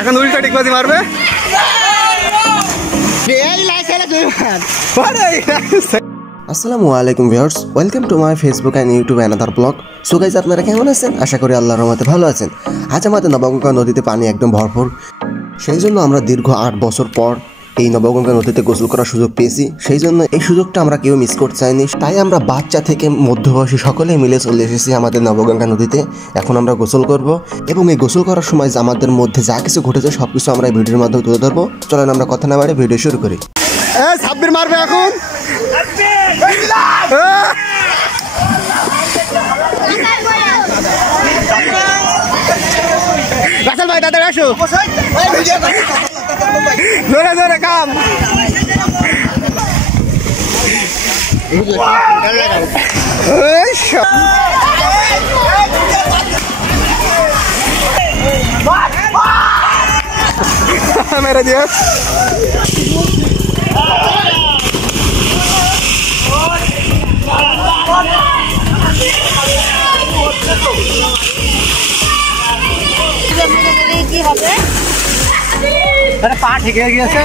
এখন উল্টা টিকবাজি মারবে। আসসালামু আলাইকুম viewers, welcome to my Facebook and YouTube another blog. So guys, আপনারা কেমন আছেন? আশা করি আল্লাহর রহমতে ভালো আছেন। আজ আমাদের নবগঙ্গা নদীতে পানি একদম ভরপুর, সেই জন্য আমরা দীর্ঘ 8 বছর পর এই নবগঙ্গা নদীতে গোসল করার সুযোগ পেয়েছি। সেই জন্য এই সুযোগটা আমরা কেউ মিস করতে চাইনি, তাই আমরা বাচ্চা থেকে মধ্যবয়সী সকলে মিলে চলে এসেছি আমাদের নবগঙ্গা নদীতে। এখন আমরা গোসল করব এবং এই গোসল করার সময় আমাদের মধ্যে যা কিছু ঘটেছে সব কিছু আমরা এই ভিডিওর মাধ্যমে তুলে ধরবো। চলেন আমরা কথা না বাড়ে ভিডিও শুরু করি। সাব্বির মারবে এখন। রাসেল ভাই দাদা আসো, জোরে জোরে কাম। মেরে দিও। পা ঠিক হয়ে গিয়েছে।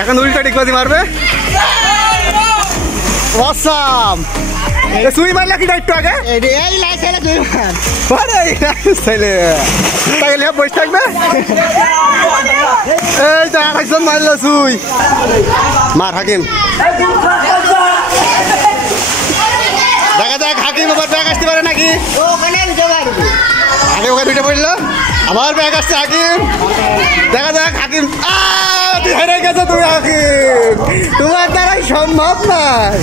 এখন উল্টা টিকবাজি মারবে। অসাম সুই মারলে কি একটু আগে বসে থাকবে। এই তো একজন মারলো সুই। মার হাকিম, দেখা যাক হাকিম আবার ব্যাগ আসতে পারে নাকি। আগে ওখানে উঠে পড়লো, আবার ব্যাগ আসছে হাকিম। দেখা যাক হাকিম হেরে গেছে। তুমি হাকিম, তোমার দ্বারাই সম্ভব নয়।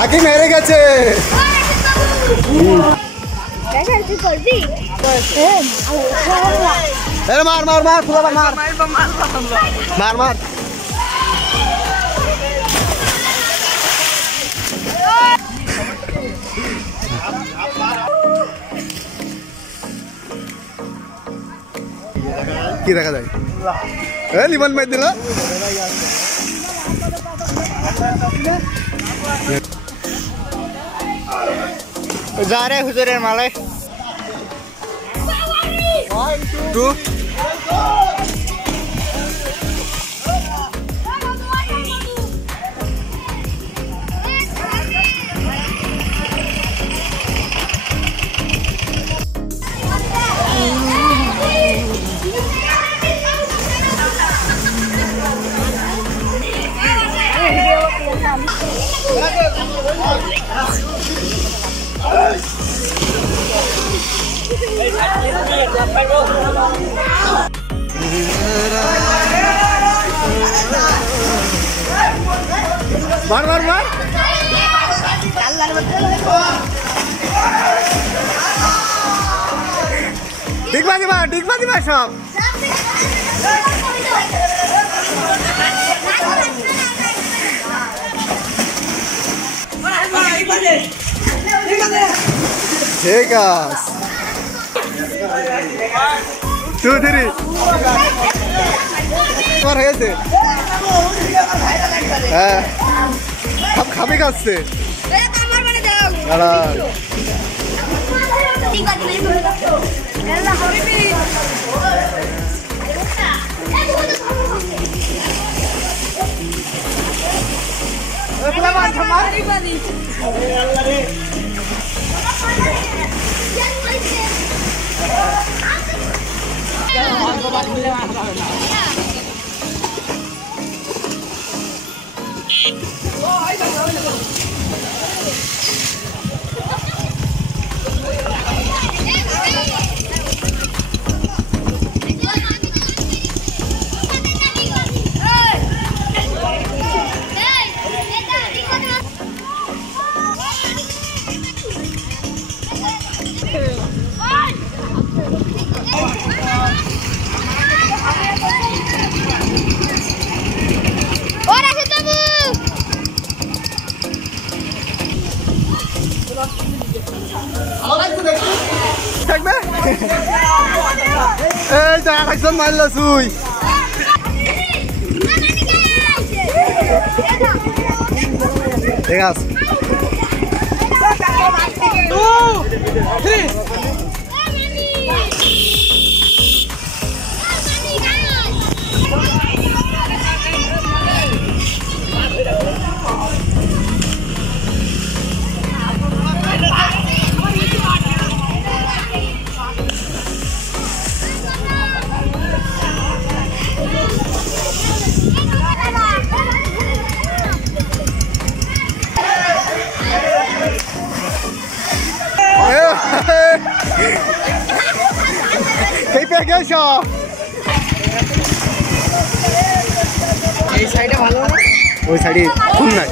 হাকিম হেরে গেছে। মার মার মার মার মার মার। কি দেখা যায়? লিমন মাই দিল। যা রে হুজুরের মালে। মার মার মার। ডিগবাজি মার, ডিগবাজি মার সব। ঠিক আছে, 2 3 তোমার হয়েছে। হ্যাঁ, সব খাবে খাচ্ছে। থাকবে। এই তো একজন মারলো সুই। ঠিক আছে এই প্যাকেজ এই সাইডে ভালো না ওই সাইডে খুব নাই